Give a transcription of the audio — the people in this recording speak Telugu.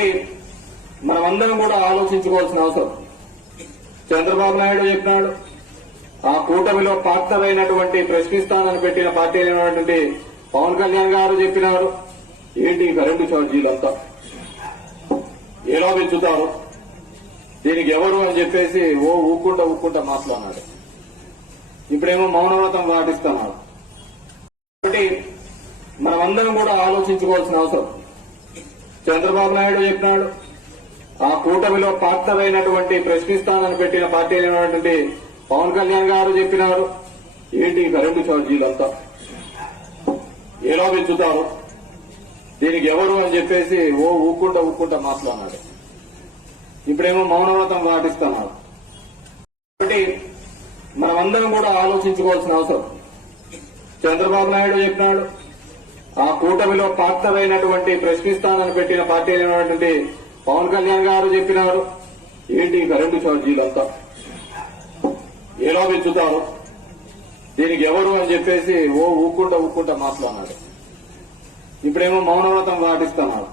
కాబట్టి మనమందరం కూడా ఆలోచించుకోవాల్సిన అవసరం. చంద్రబాబు నాయుడు చెప్పినాడు ఆ కూటమిలో పార్ట్నర్ అయినటువంటి ప్రశ్నిస్తానని పెట్టిన పార్టీ అయినటువంటి పవన్ కళ్యాణ్ గారు చెప్పినారు. ఏంటి కరెంటు ఛార్జీలంతా? ఎలా పెంచుతారు? దీనికి ఎవరు అని చెప్పేసి ఓ ఊక్కుంటా ఊక్కుంటా మాట్లాడినాడు. ఇప్పుడేమో మౌనవ్రతం పాటిస్తున్నాడు కాబట్టి మనమందరం కూడా ఆలోచించుకోవాల్సిన అవసరం. చంద్రబాబు నాయుడు చెప్పినాడు. ఆ కూటమిలో పాత్రమైనటువంటి ప్రశ్నిస్తానని పెట్టిన పార్టీ అయినటువంటి పవన్ కళ్యాణ్ గారు చెప్పినారు. ఏంటి కరెంటు ఛార్జీలంతా? ఎలా పెంచుతారు దీనికి ఎవరు అని చెప్పేసి ఓ ఊక్కుంటా ఊక్కుంటా మాట్లాడినాడు ఇప్పుడేమో మౌనవ్రతం పాటిస్తున్నారు. కాబట్టి మనమందరం కూడా ఆలోచించుకోవాల్సిన అవసరం. చంద్రబాబు నాయుడు చెప్పినాడు. ఆ కూటమిలో పార్ట్నర్ అయినటువంటి ప్రశ్నిస్తానని పెట్టిన పార్టీ అయినటువంటి పవన్ కళ్యాణ్ గారు చెప్పినారు. ఏంటి కరెంటు ఛార్జీలంతా? ఎలా పెంచుతారు దీనికి ఎవరు అని చెప్పేసి ఓ ఊక్కుంటా ఊక్కుంటా మాట్లాడినాడు ఇప్పుడేమో మౌనవ్రతం పాటిస్తున్నాడు